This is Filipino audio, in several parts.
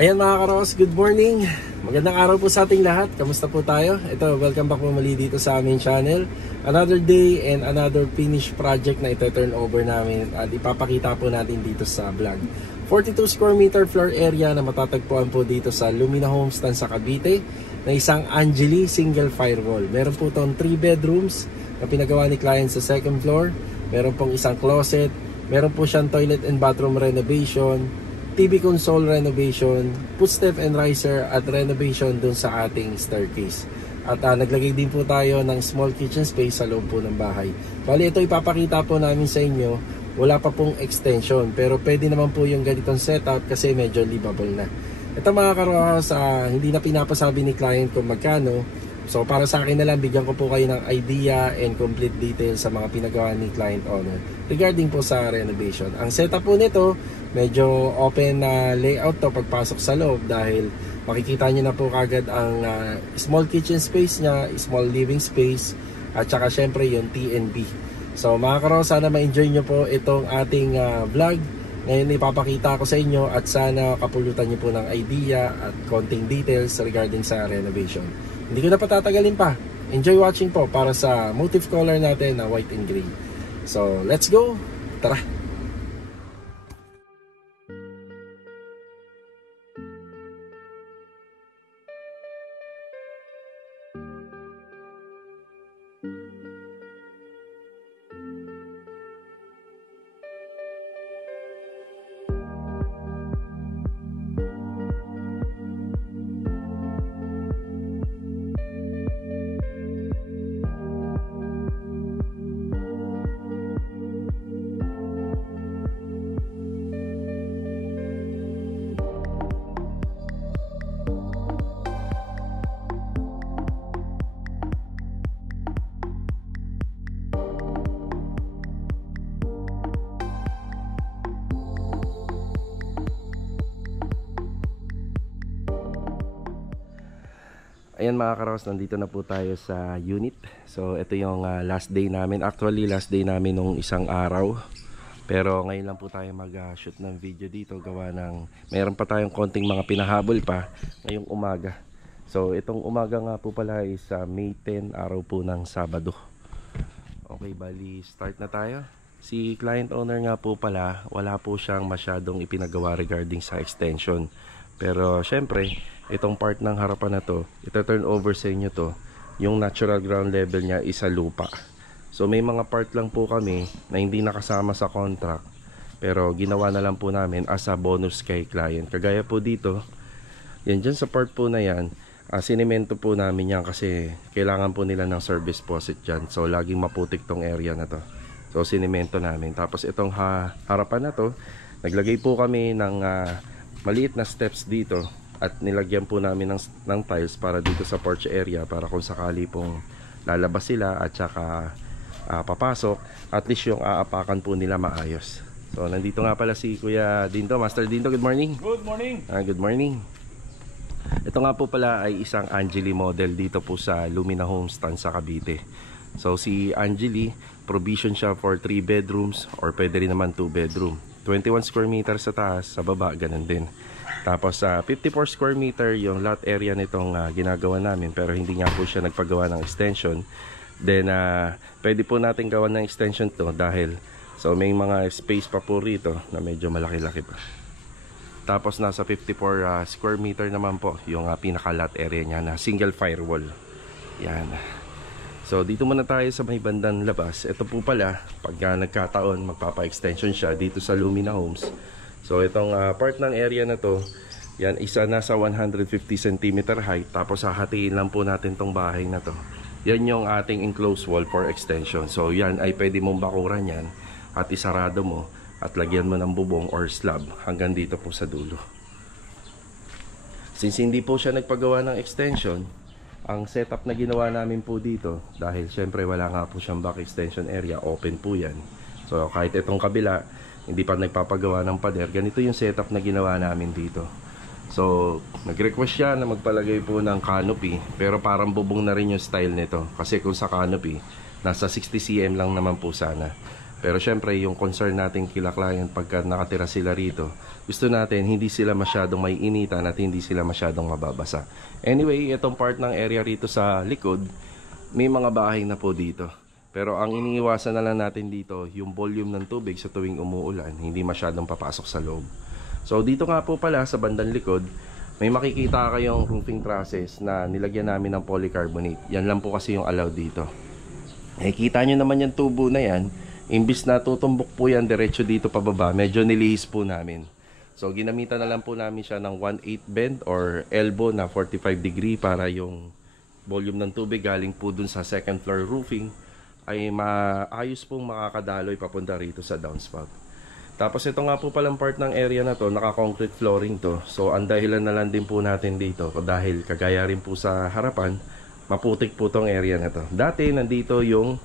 Ayan mga karos, good morning. Magandang araw po sa ating lahat. Kamusta po tayo? Ito, welcome back po muli dito sa aming channel. Another day and another finished project na ito-turn over namin at ipapakita po natin dito sa vlog. 42 square meter floor area na matatagpuan po dito sa Lumina Homes sa Cavite na isang Angeli single firewall. Meron po itong 3 bedrooms na pinagawa ni client sa second floor. Meron pong isang closet. Meron po siyang toilet and bathroom renovation, TV console renovation, footstep and riser at renovation dun sa ating staircase. At naglagay din po tayo ng small kitchen space sa loob po ng bahay. Bali ito ipapakita po namin sa inyo, wala pa pong extension pero pwede naman po yung ganitong setup kasi medyo livable na. Ito mga karos, hindi na pinapasabi ni client kung magkano. So para sa akin na lang, bigyan ko po kayo ng idea and complete details sa mga pinagawa ni client owner regarding po sa renovation. Ang setup po nito, medyo open na layout to pagpasok sa loob dahil makikita nyo na po kagad ang small kitchen space niya, small living space at saka syempre yung TNB. So mga karos, sana ma-enjoy nyo po itong ating vlog. Ngayon ipapakita ko sa inyo at sana kapulutan nyo po ng idea at konting details regarding sa renovation. Hindi ko na patatagalin pa. Enjoy watching po para sa motif color natin na white and gray. So, let's go! Tara! Ayan mga karos, nandito na po tayo sa unit. So ito yung last day namin. Actually last day namin nung isang araw. Pero ngayon lang po tayo mag-shoot ng video dito. Gawa ng mayroon pa tayong konting mga pinahabol pa ngayong umaga. So itong umaga nga po pala is May 10, araw po ng Sabado. Okay, bali start na tayo. Si client owner nga po pala, wala po siyang masyadong ipinagawa regarding sa extension. Pero syempre, itong part ng harapan na to, ito-turn over sa inyo to. Yung natural ground level niya is sa lupa. So may mga part lang po kami na hindi nakasama sa contract. Pero ginawa na lang po namin as a bonus kay client. Kagaya po dito, yan dyan sa part po na yan, sinemento po namin yan kasi kailangan po nila ng service faucet dyan. So laging maputik tong area na to. So sinemento namin. Tapos itong harapan na to, naglagay po kami ng maliit na steps dito. At nilagyan po namin ng tiles para dito sa porch area para kung sakali pong lalabas sila at saka papasok, at least yung aapakan po nila maayos. So nandito nga pala si Kuya Dinto, Master Dinto, good morning. Good morning. Good morning. Ito nga po pala ay isang Angeli model dito po sa Lumina Homes sa Cavite. So si Angeli, provision siya for 3 bedrooms or pwede rin naman 2 bedroom. 21 square meter sa taas, sa baba ganun din. Tapos 54 square meter yung lot area nitong ginagawa namin, pero hindi nga po siya nagpagawa ng extension. Then pwede po natin gawa ng extension to dahil so may mga space pa po rito na medyo malaki-laki pa. Tapos nasa 54 square meter naman po yung pinaka lot area niya na single firewall. Yan. So dito muna tayo sa may bandang labas. Ito po pala, pag nagkataon magpapa-extension siya dito sa Lumina Homes. So itong part ng area na to, yan isa nasa 150 cm height. Tapos hahatiin lang po natin tong bahay na to. Yan yung ating enclosed wall for extension. So yan ay pwede mong bakuran yan at isarado mo at lagyan mo ng bubong or slab hanggang dito po sa dulo. Since hindi po siya nagpagawa ng extension, ang setup na ginawa namin po dito, dahil syempre wala nga po siyang back extension area, open po yan. So kahit itong kabila hindi pa nagpapagawa ng pader, ganito yung setup na ginawa namin dito. So nag-request siya na magpalagay po ng canopy, pero parang bubong na rin yung style nito kasi kung sa canopy nasa 60 cm lang naman po sana. Pero syempre, yung concern natin kila client pagka nakatira sila rito, gusto natin hindi sila masyadong may initan at hindi sila masyadong mababasa. Anyway, itong part ng area rito sa likod, may mga bahay na po dito. Pero ang iniiwasan na lang natin dito, yung volume ng tubig sa tuwing umuulan, hindi masyadong papasok sa loob. So dito nga po pala sa bandang likod, may makikita kayong roofing trusses na nilagyan namin ng polycarbonate. Yan lang po kasi yung allowed dito. Nakikita nyo naman yung tubo na yan. Imbis na tutumbok po yan diretso dito pababa, medyo nilihis po namin. So ginamitan na lang po namin siya ng 1/8 bend or elbow na 45 degree para yung volume ng tubig galing po dun sa second floor roofing ay maayos pong makakadaloy papunta rito sa downspout. Tapos ito nga po palang part ng area na to, naka-concrete flooring to. So ang dahilan na lang din po natin dito dahil kagaya rin po sa harapan, maputik po tong area na to. Dati nandito yung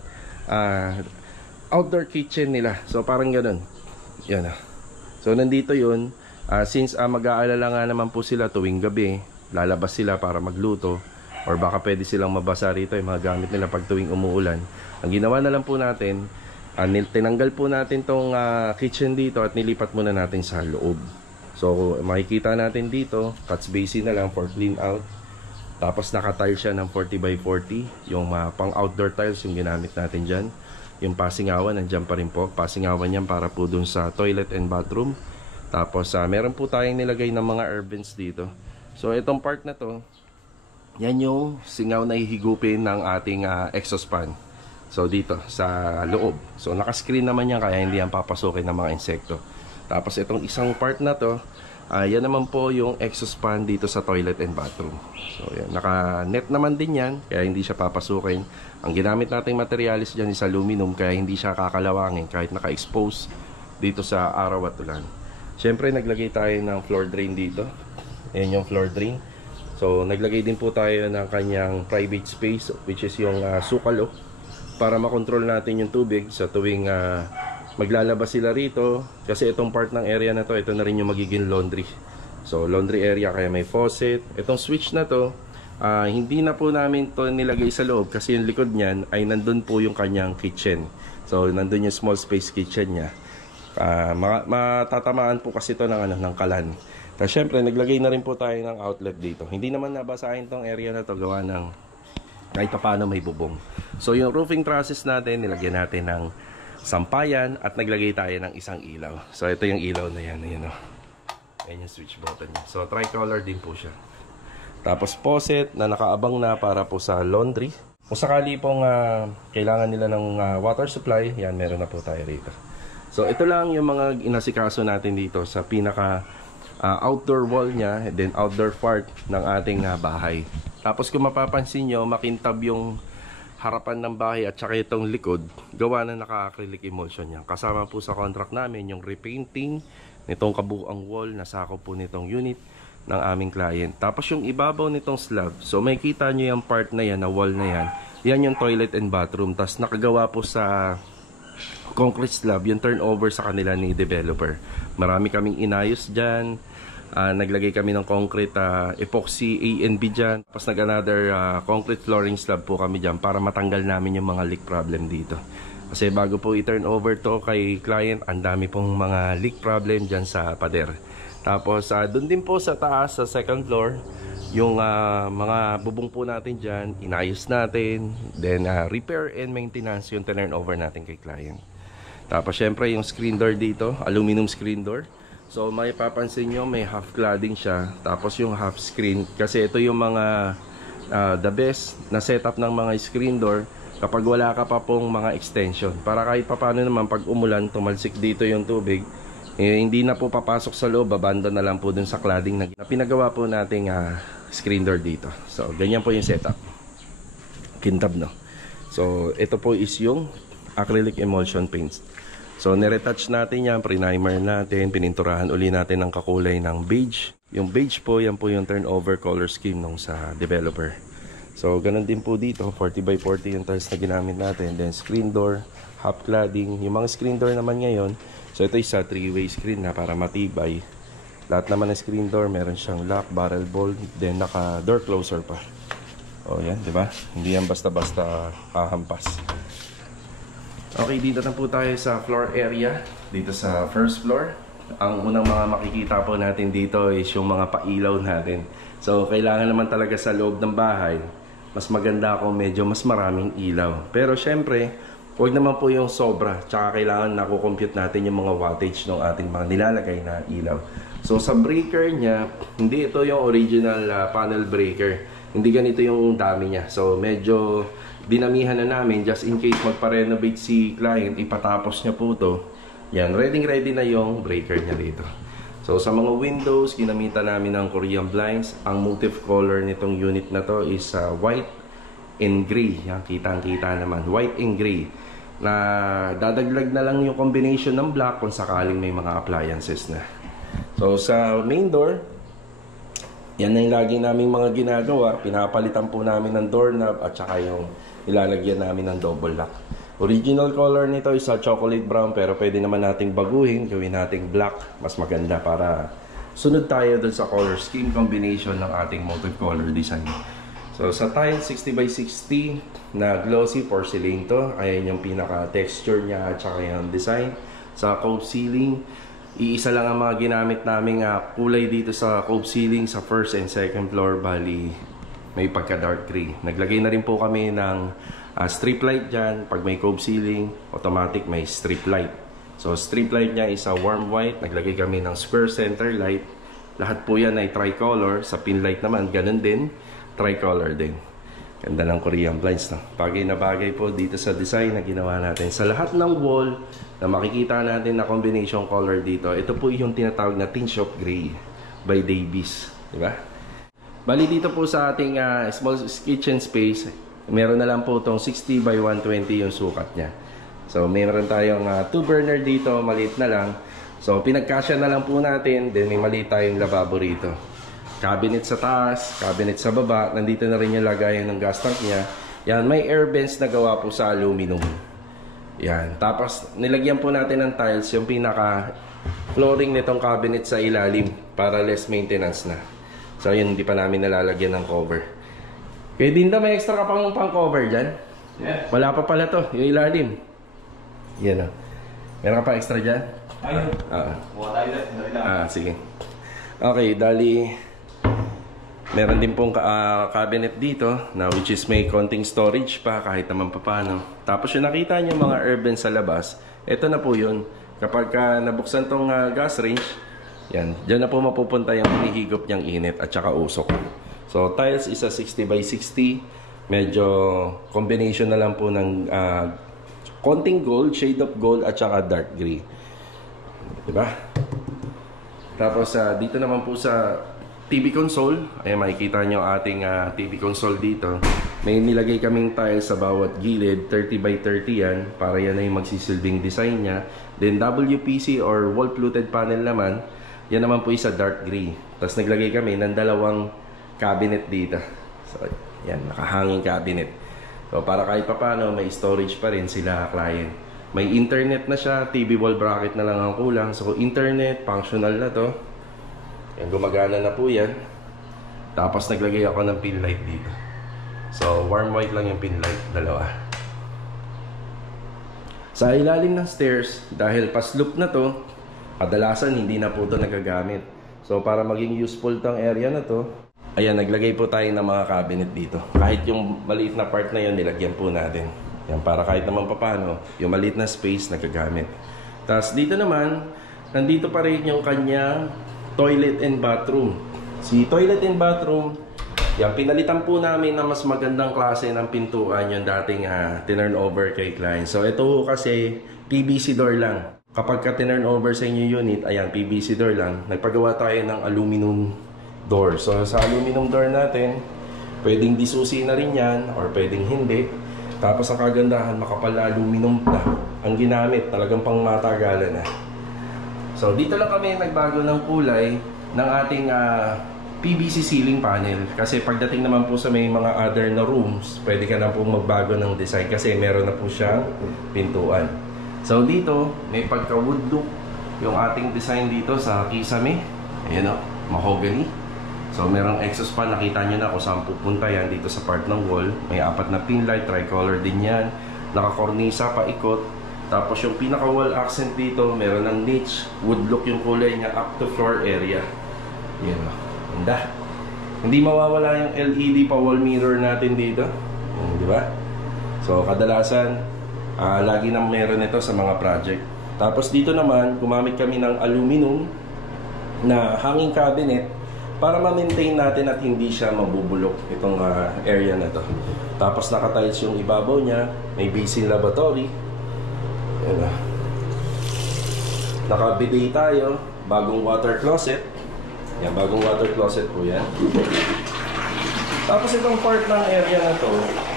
outdoor kitchen nila. So parang ganun. Yan. So nandito yun. Since mag-aalala nga naman po sila tuwing gabi, lalabas sila para magluto or baka pwede silang mabasa rito yung mga gamit nila pag tuwing umuulan. Ang ginawa na lang po natin, tinanggal po natin tong kitchen dito at nilipat muna natin sa loob. So makikita natin dito, catch basin na lang for clean out. Tapos naka-tile siya ng 40x40, yung pang outdoor tiles yung ginamit natin dyan. Yung pasingawan, nandiyan pa rin po. Pasingawan yan para po dun sa toilet and bathroom. Tapos meron po tayong nilagay ng mga air vents dito. So itong part na to, yan yung singaw na ihigupin ng ating exhaust fan. So dito sa loob. So naka-screen naman yan kaya hindi yan papasukin ng mga insekto. Tapos itong isang part na to, yan naman po yung exhaust fan dito sa toilet and bathroom. So yan, naka-net naman din yan kaya hindi siya papasukin. Ang ginamit nating materialis dyan is aluminum kaya hindi siya kakalawangin kahit naka-expose dito sa araw at ulan. Siyempre naglagay tayo ng floor drain dito. Ayan yung floor drain. So naglagay din po tayo ng kanyang private space which is yung sukalo para makontrol natin yung tubig sa tuwing maglalabas sila rito. Kasi itong part ng area na to, ito na rin yung magiging laundry. So laundry area kaya may faucet. Itong switch na to, hindi na po namin to nilagay sa loob kasi yung likod niyan ay nandun po yung kanyang kitchen. So nandun yung small space kitchen niya. Matatamaan po kasi to ng kalan. Tapos syempre naglagay na rin po tayo ng outlet dito. Hindi naman nabasahin tong area na to gawa ng kahit paano may bubong. So yung roofing trusses natin, nilagyan natin ng sampayan at naglagay tayo ng isang ilaw. So ito yung ilaw na yan, ayan o. Ayan yung switch button niya. So tricolor din po siya. Tapos faucet na nakaabang na para po sa laundry. Kung sakali pong kailangan nila ng water supply, yan meron na po tayo rito. So ito lang yung mga inasikaso natin dito sa pinaka outdoor wall niya and then outdoor part ng ating bahay. Tapos kung mapapansin nyo, makintab yung harapan ng bahay at saka itong likod, gawa na naka-acrylic emulsion niya. Kasama po sa contract namin yung repainting nitong kabuuang wall na sakop po nitong unit ng aming client. Tapos yung ibabaw nitong slab, so may kita nyo yung part na yan, na wall na yan, yan yung toilet and bathroom. Tapos nakagawa po sa concrete slab yung turnover sa kanila ni developer. Marami kaming inayos dyan. Naglagay kami ng concrete epoxy A and B dyan. Tapos nag-another concrete flooring slab po kami dyan para matanggal namin yung mga leak problem dito. Kasi bago po i-turn over to kay client, ang dami pong mga leak problem dyan sa pader. Tapos doon din po sa taas, sa second floor, yung mga bubong po natin dyan, inayos natin. Then repair and maintenance yung turn over natin kay client. Tapos syempre yung screen door dito, aluminum screen door. So may papansin nyo, may half cladding siya. Tapos yung half screen, kasi ito yung mga the best na setup ng mga screen door kapag wala ka pa pong mga extension. Para kahit papano naman pag umulan, tumalsik dito yung tubig, hindi na po papasok sa loob, babando na lang po dun sa cladding na pinagawa po nating screen door dito. So ganyan po yung setup. Kintab, no? So ito po is yung acrylic emulsion paints. So niretouch natin yan, primer natin, pininturahan uli natin ng kakulay ng beige. Yung beige po, yan po yung turnover color scheme nung sa developer. So ganun din po dito, 40x40 yung tiles na ginamit natin. Then screen door, half cladding. Yung mga screen door naman ngayon, so ito is a 3-way screen na para matibay. Lahat naman ng screen door, meron siyang lock, barrel bolt, then naka door closer pa. O yan, di ba? Hindi yan basta-basta hahampas. Okay, dito na po tayo sa floor area, dito sa first floor. Ang unang mga makikita po natin dito is yung mga pailaw natin. So, kailangan naman talaga sa loob ng bahay, mas maganda kung medyo mas maraming ilaw. Pero syempre, huwag naman po yung sobra. Tsaka kailangan nakukompute natin yung mga wattage ng ating mga nilalagay na ilaw. So, sa breaker niya, hindi ito yung original panel breaker. Hindi ganito yung dami niya. So, medyo dinamihan na namin just in case magpa-renovate si client, ipatapos niya po to. Yan, ready na yung breaker niya dito. So sa mga windows, ginamitan namin ng Korean blinds. Ang motif color nitong unit na to is white and gray. Yan, kitang-kita naman, white and gray. Na dadaglag na lang yung combination ng black kung sakaling may mga appliances na. So sa main door, yan na yung lagi naming mga ginagawa. Pinapalitan po namin ng doorknob at saka yung ilalagyan namin ng double lock. Original color nito is chocolate brown, pero pwede naman nating baguhin, gawin nating black. Mas maganda para sunod tayo dun sa color scheme combination ng ating motif color design. So sa tile 60x60 na glossy porcelain to. Ayan yung pinaka texture niya at saka yung design. Sa cove ceiling, iisa lang ang mga ginamit naming kulay dito sa cove ceiling sa first and second floor, bali may pagka dark gray. Naglagay na rin po kami ng strip light dyan. Pag may cove ceiling, automatic may strip light. So strip light niya is a warm white. Naglagay kami ng square center light. Lahat po yan ay tricolor. Sa pin light naman, ganun din, tricolor din. Ganda ng Korean blinds, no? Bagay na bagay po dito sa design na ginawa natin. Sa lahat ng wall na makikita natin na combination color dito, ito po yung tinatawag na Tin Shop Gray by Davies, di ba? Bali dito po sa ating small kitchen space, meron na lang po itong 60 by 120 yung sukat niya. So meron tayong 2 burner dito, maliit na lang. So pinagkasya na lang po natin, then may maliit tayong lababo rito. Cabinet sa taas, cabinet sa baba, nandito na rin yung lagayan ng gas tank niya. Yan, may air vents na gawa po sa aluminum. Yan, tapos nilagyan po natin ng tiles yung pinaka flooring nitong cabinet sa ilalim para less maintenance na. So yun, hindi pa namin nalalagyan ng cover. Kaya Dinda, may extra ka pang cover dyan? Yeah. Wala pa pala to, yung ilalim. Yan o. Meron ka pa extra dyan? Ayun. Sige. Okay, dali. Meron din pong cabinet dito na which is may konting storage pa kahit naman paano. Tapos yung nakita nyo mga urban sa labas, ito na po yun. Kapag nabuksan tong gas range, yan, dyan na po mapupunta yung hinihigop niyang init at saka usok. So tiles is a 60x60. Medyo combination na lang po ng konting gold, shade of gold at saka dark gray. Diba? Tapos dito naman po sa TV console, ayan, makikita nyo ating TV console dito. May nilagay kaming tiles sa bawat gilid, 30x30 yan, para yan ay magsisilbing design niya. Then WPC or wall fluted panel naman, yan naman po isa dark gray. Tapos naglagay kami ng dalawang cabinet dito. So yan, nakahanging cabinet. So para kahit papano may storage pa rin sila client. May internet na siya, TV wall bracket na lang ang kulang. So internet, functional na to. Yan, gumagana na po yan. Tapos naglagay ako ng pin light dito. So warm white lang yung pin light, dalawa. Sa ilalim ng stairs, dahil pa-slope na to, kadalasan hindi na po ito nagagamit. So para maging useful tong area na to, ayan, naglagay po tayo ng mga cabinet dito. Kahit yung maliit na part na yun, nilagyan po natin. Yan, para kahit naman papano, yung maliit na space nagagamit. Tapos dito naman, nandito pa rin yung kanyang toilet and bathroom. Si toilet and bathroom, yan, pinalitan po namin na mas magandang klase ng pintuan yung dating tinurn over kay client. So ito kasi PVC door lang. Kapag ka-turn over sa inyo unit, ayan, PVC door lang, nagpagawa tayo ng aluminum door. So sa aluminum door natin, pwedeng disusi na rin yan or pwedeng hindi. Tapos ang kagandahan, makapal na aluminum na ang ginamit, talagang pang matagalan na. So dito lang kami nagbago ng kulay ng ating PVC ceiling panel. Kasi pagdating naman po sa may mga other na rooms, pwede ka na po magbago ng design kasi meron na po siyang pintuan. So dito, may pagka-wood look yung ating design dito sa kisame. Ayan o, mahogany. So merong exhaust fan, nakita nyo na kung saan pupunta yan dito sa part ng wall. May 4 na pin light, tricolor din yan. Nakakornisa, paikot. Tapos yung pinaka wall accent dito, meron ng niche, wood look yung kulay niya up to floor area. Yan o. Ganda. Hindi mawawala yung LED pa wall mirror natin dito. Yan, di ba? So kadalasan, lagi nang meron ito sa mga project. Tapos dito naman, gumamit kami ng aluminum na hanging cabinet para ma-maintain natin at hindi siya mabubulok itong area na to. Tapos naka-tiles yung ibabaw niya, may basin lavatory. Yan na. Naka-bidet tayo, bagong water closet. Yan, bagong water closet po yan. Tapos itong part ng area na to,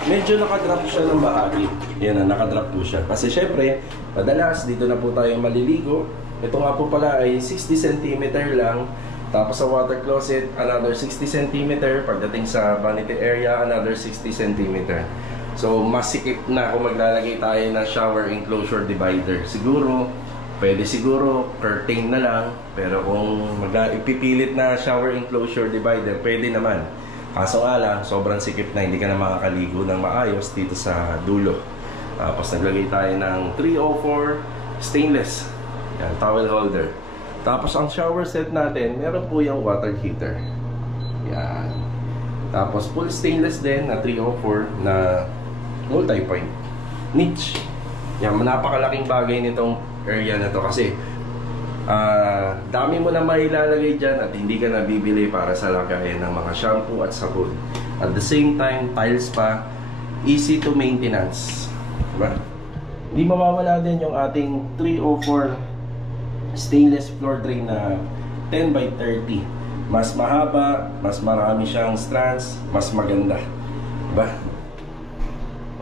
medyo nakadrop siya ng bahagi. Yan na, nakadrop po siya. Kasi syempre, madalas dito na po tayo maliligo. Ito nga po pala ay 60 cm lang. Tapos sa water closet, another 60 cm. Pagdating sa vanity area, another 60 cm. So, masikip na kung maglalagay tayo ng shower enclosure divider. Pwede siguro curtain na lang. Pero kung ipipilit na shower enclosure divider, pwede naman. Kaso nga lang, sobrang sikip na, hindi ka na makakaligo ng maayos dito sa dulo. Tapos naglagay tayo ng 304 stainless. Yan, towel holder. Tapos ang shower set natin, meron po yung water heater. Yan. Tapos full stainless din na 304 na multi-point niche. Yan, napakalaking bagay nitong area na to kasi dami mo na mailalagay dyan at hindi ka na bibili para sa lagayan ng mga shampoo at sabon. At the same time, tiles pa, easy to maintenance. Diba? Hindi mawawala din yung ating 304 stainless floor drain na 10 by 30. Mas mahaba, mas marami siyang strands, mas maganda. Diba?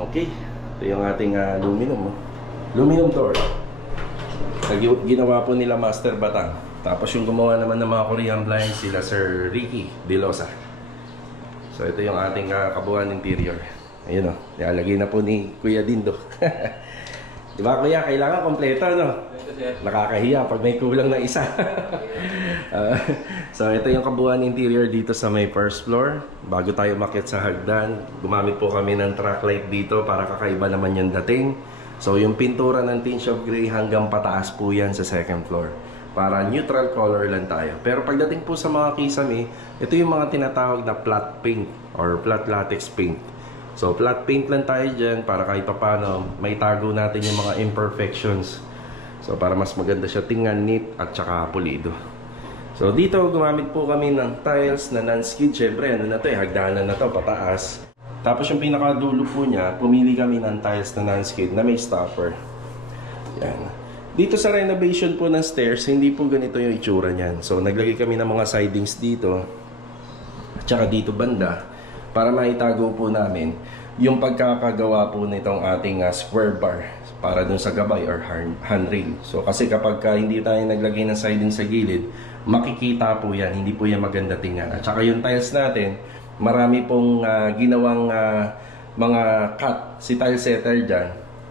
Okay, ito yung ating aluminum. Aluminum door. Ginawa po nila Master Batang. Tapos yung gumawa naman ng mga Korean blinds, sila Sir Ricky Delosa. So ito yung ating kabuuan interior. Ayun o, nilalagay na po ni Kuya Dindo. Diba Kuya, kailangan kompleto no? Nakakahiya pag may kulang na isa. So ito yung kabuuan interior dito sa may first floor. Bago tayo umakyat sa hagdan, gumamit po kami ng track light dito para kakaiba naman yung dating. So yung pintura ng tinge of gray hanggang pataas po yan sa second floor. Para neutral color lang tayo. Pero pagdating po sa mga kisame, ito yung mga tinatawag na flat paint or flat latex paint. So flat paint lang tayo dyan para kahit papano may tago natin yung mga imperfections. So para mas maganda siya tingnan, neat at saka pulido. So dito gumamit po kami ng tiles na non-skid. Syempre ano na to hagdanan na to pataas. Tapos yung pinakadulo po niya, pumili kami ng tiles na non-skid na may stopper. Yan. Dito sa renovation po ng stairs, hindi po ganito yung itsura niyan. So naglagay kami ng mga sidings dito at saka dito banda para maitago po namin yung pagkakagawa po nitong ating square bar para dun sa gabay or handrail. So kasi kapag hindi tayo naglagay ng siding sa gilid, makikita po yan, hindi po yan maganda tingnan. At saka yung tiles natin, marami pong ginawang mga cut si tile setter dyan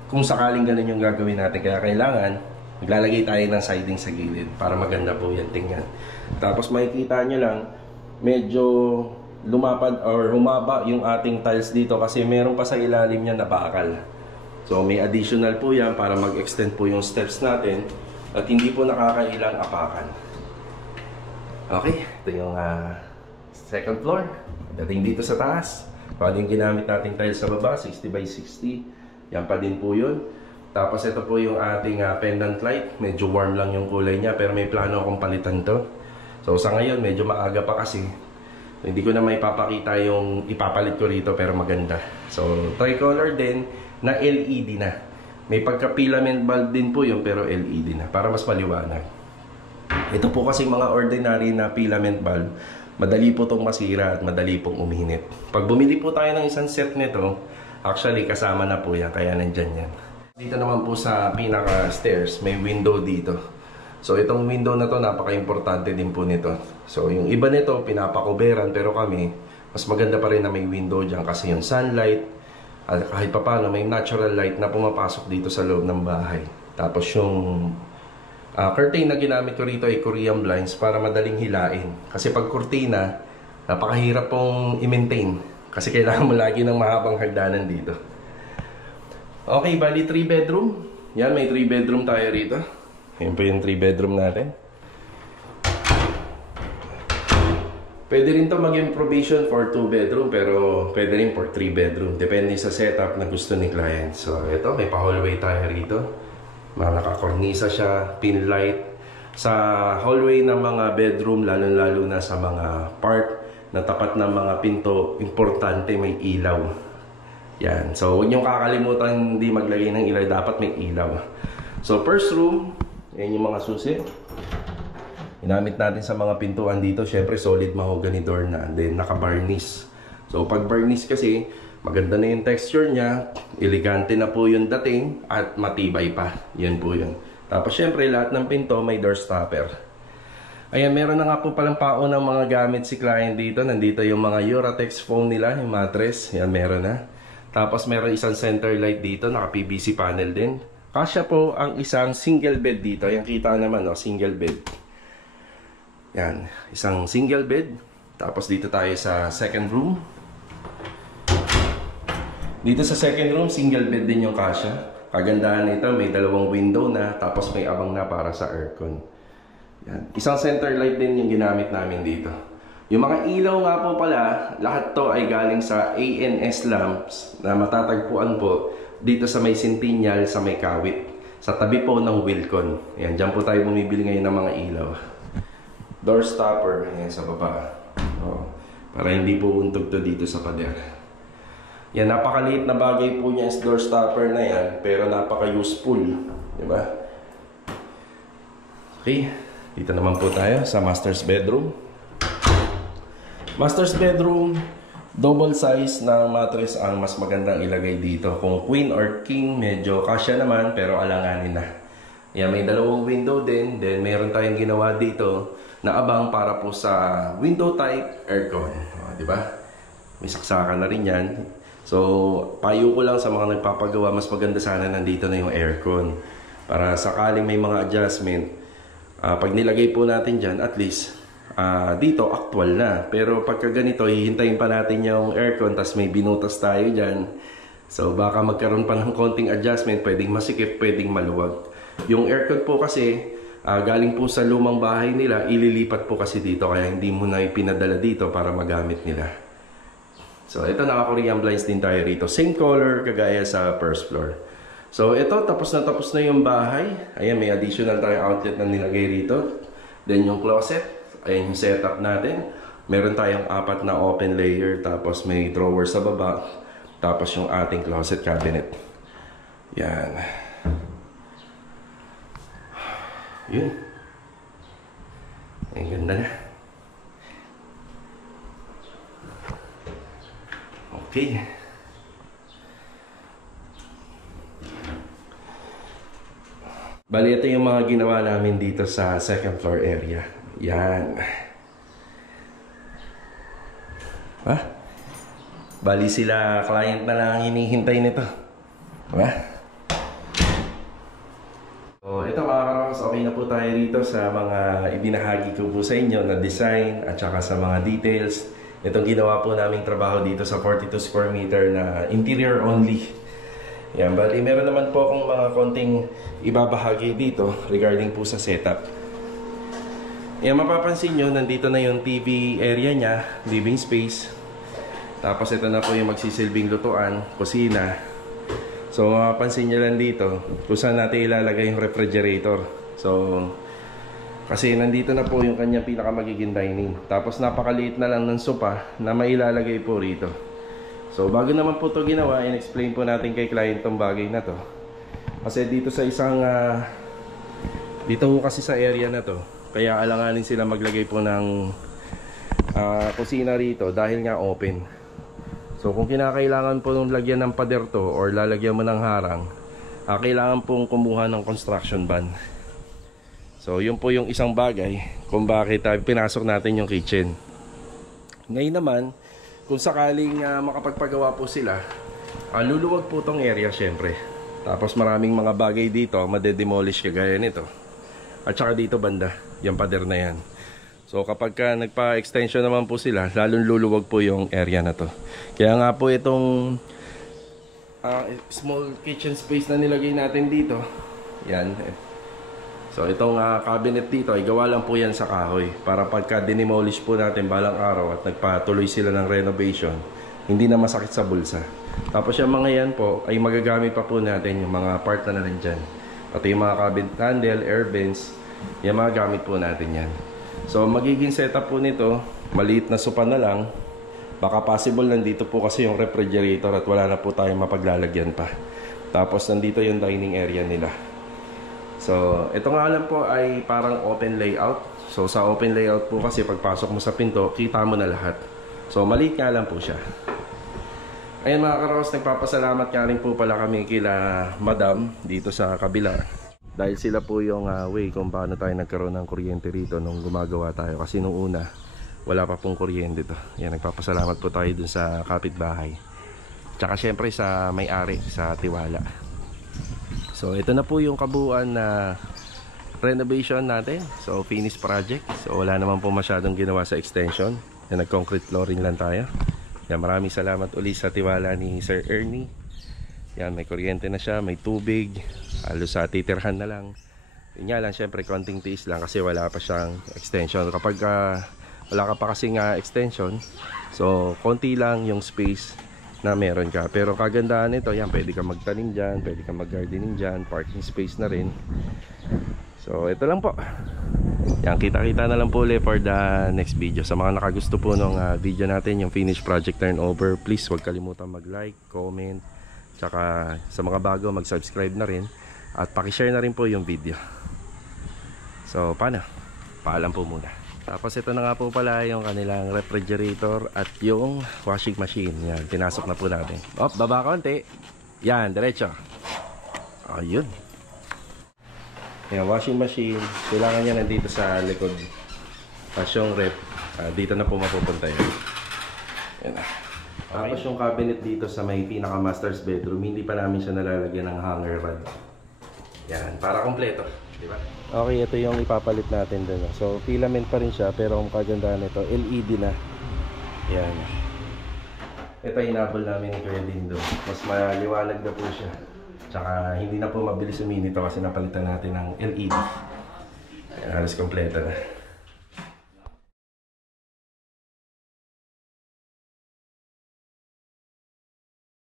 kung sakaling ganun yung gagawin natin. Kaya kailangan maglalagay tayo ng siding sa gilid para maganda po yan tingnan. Tapos makikita nyo lang medyo lumapad or humaba yung ating tiles dito kasi meron pa sa ilalim niya na bakal. So may additional po yan para mag-extend po yung steps natin at hindi po nakakailang apakan. Okay, ito yung second floor. Dating dito sa taas, pa din ginamit nating tiles sa baba, 60 by 60. Yan pa din po yun. Tapos ito po yung ating pendant light. Medyo warm lang yung kulay niya, pero may plano akong palitan to. So sa ngayon, medyo maaga pa kasi. Hindi ko na may papakita yung ipapalit ko rito, pero maganda. So tricolor din na LED na. May pagka-filament bulb din po yun, pero LED na. Para mas maliwanag. Ito po kasi mga ordinary na filament bulb. Madali po itong masira at madali pong uminit. Pag bumili po tayo ng isang set nito, actually kasama na po yan, kaya nandyan yan. Dito naman po sa pinaka-stairs, may window dito. So itong window na to, napaka-importante din po nito. So yung iba nito, pinapakuberan, pero kami, mas maganda pa rin na may window dyan kasi yung sunlight, at kahit pa paano, may natural light na pumapasok dito sa loob ng bahay. Tapos yung curtain na ginamit ko rito ay Korean blinds para madaling hilain. Kasi pag kurtina, napakahirap pong i-maintain. Kasi kailangan mo lagi ng mahabang hagdanan dito. Okay, bali 3 bedroom. Yan, may 3 bedroom tayo rito. Yan po yung 3 bedroom natin. Pwede rin to maging provision for 2 bedroom, pero pwede rin for 3 bedroom. Depende sa setup na gusto ni client. So, ito, may pa-hallway tayo rito. Nakakornisa siya, pin light. Sa hallway ng mga bedroom, lalo-lalo na sa mga part na tapat ng mga pinto, importante may ilaw. Yan. So, huwag niyong kakalimutan hindi maglagay ng ilaw. Dapat may ilaw. So, first room, yan yung mga susi. Ginamit natin sa mga pintuan dito, syempre solid mahogany door na, then naka-varnish. So pag varnish kasi, maganda na yung texture niya, elegante na po yung dating, at matibay pa. Yan po yun. Tapos syempre lahat ng pinto may door stopper. Ayan, meron na nga po palang paon ng mga gamit si client dito. Nandito yung mga Uratex foam nila, yung mattress. Yan, meron na. Tapos meron isang center light dito, naka-PVC panel din. Kasya po ang isang single bed dito. Yan, kita naman, no? Single bed. Yan, isang single bed. Tapos dito tayo sa second room. Dito sa second room, single bed din yung kasya. Kagandahan nito, may dalawang window na, tapos may abang na para sa aircon. Yan. Isang center light din yung ginamit namin dito. Yung mga ilaw nga po pala, lahat to ay galing sa ANS lamps na matatagpuan po dito sa may Centennial, sa may Kawit. Sa tabi po ng Wilcon. Yan, dyan po tayo bumibili ngayon ng mga ilaw. Door stopper, yan sa baba. Oh, para hindi po untog to dito sa pader. Yan, napakaliit na bagay po niya yung door stopper na yan, pero napaka-useful. Diba? Okay, dito naman po tayo sa master's bedroom. Master's bedroom, double size ng mattress ang mas magandang ilagay dito. Kung queen or king, medyo kasya naman, pero alanganin na. Yan, may dalawang window din. Then, meron tayong ginawa dito na abang para po sa window type aircon. Diba? May saksakan na rin yan. So, payo ko lang sa mga nagpapagawa, mas maganda sana nandito na yung aircon. Para sakaling may mga adjustment, pag nilagay po natin dyan, at least, dito, actual na. Pero pagka ganito, hihintayin pa natin yung aircon, tas may binutas tayo dyan. So, baka magkaroon pa ng konting adjustment, pwedeng masikip, pwedeng maluwag. Yung aircon po kasi, galing po sa lumang bahay nila, ililipat po kasi dito, kaya hindi mo na ipinadala dito para magamit nila. So, ito naka-Korean blinds din tayo rito. Same color, kagaya sa first floor. So, ito, tapos na yung bahay. Ayan, may additional tayong outlet na nilagay rito. Then, yung closet. Ayan yung setup natin. Meron tayong 4 na open layer, tapos may drawer sa baba. Tapos yung ating closet cabinet. Yan. Yun. Ang ganda na. Okay. Bali, ito yung mga ginawa namin dito sa second floor area. Yan. Ha? Bali, sila client na lang hinihintay nito. Diba? So, ito mga karams, okay na po tayo rito sa mga ibinahagi ko po sa inyo na design at saka sa mga details. Itong ginawa po naming trabaho dito sa 42 square meter na interior only. Yan, bali meron naman po akong mga konting ibabahagi dito regarding po sa setup. Yan, mapapansin nyo, nandito na yung TV area niya, living space. Tapos ito na po yung magsisilbing lutuan, kusina. So mapapansin nyo lang dito kung saan natin ilalagay yung refrigerator. So kasi nandito na po yung kanyang pinakamagiging dining. Tapos napakaliit na lang ng sopa na mailalagay po rito. So bago naman po ito ginawa, in-explain po natin kay client tong bagay na to. Kasi dito sa isang dito kasi sa area na to, kaya alanganin sila maglagay po ng kusina rito dahil nga open. So kung kinakailangan po nung lagyan ng pader to or lalagyan mo ng harang, kailangan pong kumuha ng construction van. So yun po yung isang bagay kung bakit pinasok natin yung kitchen. Ngayon naman, kung sakaling makapagpagawa po sila, luluwag po tong area syempre. Tapos maraming mga bagay dito madedemolish kagaya nito. At saka dito banda, yung pader na yan. So kapag nagpa-extension naman po sila, lalong luluwag po yung area na to. Kaya nga po itong small kitchen space na nilagay natin dito. Yan. So itong cabinet dito ay gawa lang po yan sa kahoy para pagka dinimolish po natin balang araw at nagpatuloy sila ng renovation, hindi na masakit sa bulsa. Tapos yung mga yan po ay magagamit pa po natin yung mga part na nandyan. Pati yung mga cabinet handle, air vents, yung mga gamit po natin yan. So magiging setup po nito, maliit na sopa na lang. Baka possible nandito po kasi yung refrigerator at wala na po tayong mapaglalagyan pa. Tapos nandito yung dining area nila. So ito nga lang po ay parang open layout. So sa open layout po kasi pagpasok mo sa pinto, kita mo na lahat. So maliit nga lang po siya. Ayun mga karos, nagpapasalamat nga rin po pala kami kila Madam dito sa kabila. Dahil sila po yung way kung paano tayo nagkaroon ng kuryente rito nung gumagawa tayo. Kasi nung una, wala pa pong kuryente dito. Yan, nagpapasalamat po tayo dun sa kapitbahay. Tsaka syempre sa may-ari, sa Tiwala. So ito na po yung kabuuan na renovation natin. So finished project. So wala naman po masyadong ginawa sa extension. Yan, nag-concrete flooring lang tayo. Yan, maraming salamat uli sa tiwala ni Sir Ernie. Yan, may kuryente na siya, may tubig. Halos sa titirhan na lang. Yun nga lang, syempre konting tiis lang kasi wala pa siyang extension. Kapag wala ka pa kasing extension, so konti lang yung space na meron ka. Pero kagandahan nito, yan, pwede ka magtanim dyan, pwede ka mag-gardening dyan, parking space na rin. So ito lang po. Yan, kita-kita na lang po ulit for the next video. Sa mga nakagusto po ng video natin, yung finished project turnover, please huwag kalimutan mag-like, comment, tsaka sa mga bago mag-subscribe na rin at pakishare na rin po yung video. So paano? Paalam po muna. Tapos ito na nga po pala yung kanilang refrigerator at yung washing machine. Yan, pinasok na po natin. Baba konti. Yan, diretso. Ayun. Yan, washing machine. Kailangan niya nandito sa likod. Tapos yung rep, dito na po mapupunta yun. Yan na. Tapos yung cabinet dito sa may pinaka master's bedroom, hindi pa namin siya nalalagyan ng hanger rod. Yan, para kompleto, di ba? Okay, ito yung ipapalit natin doon. So filament pa rin siya, pero ang kagandahan nito, LED na. Yan. Ito inabol namin ni Kuya Dindo. Mas maliwanag na po siya. Tsaka hindi na po mabilis uminit kasi napalitan natin ng LED. Ayan, halos kompleto na.